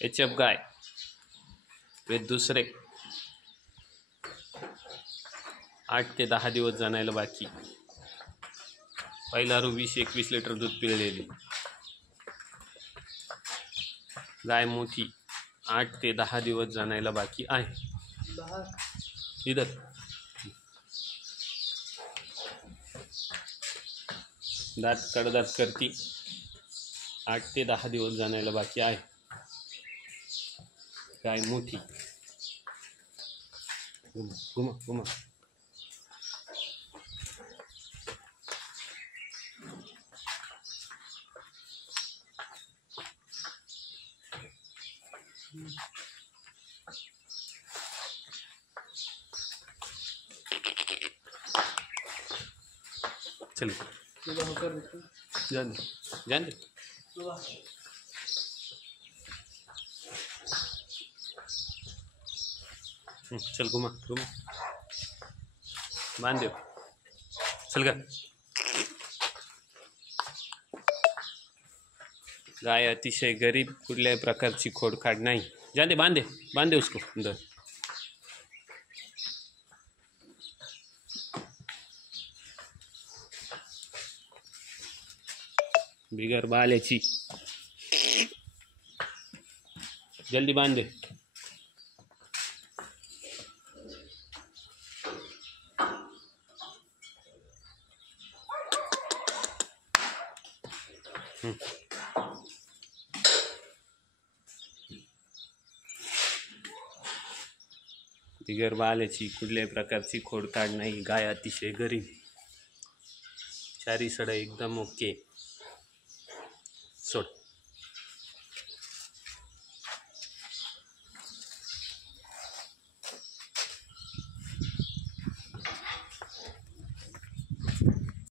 एचएफ गाय वे दुसरे 8 ते 10 दिवस जाणायला बाकी। पहिला रू 20-21 लिटर दूध पिळलेली गाय मोठी 8 ते 10 दिवस जाणायला बाकी आहे। इधर दात कडदात करती 8 ते 10 दिवस जाणायला बाकी आहे। गाय मोठी घुमा घुमा चल जान जान चल घुमा घुमा बांध दे चल गा। गाय अतिशय गरीब, कुठल्याही प्रकारची खोडखाड नाही। जान दे बांध दे उसको अंदर। बिगर बाल्याची जल्दी बांध दे। बिगर बाल्याची कुठल्याही प्रकारची खोडखाड नाही। गाय अतिशय गरीब, चारी सडा एकदम ओके।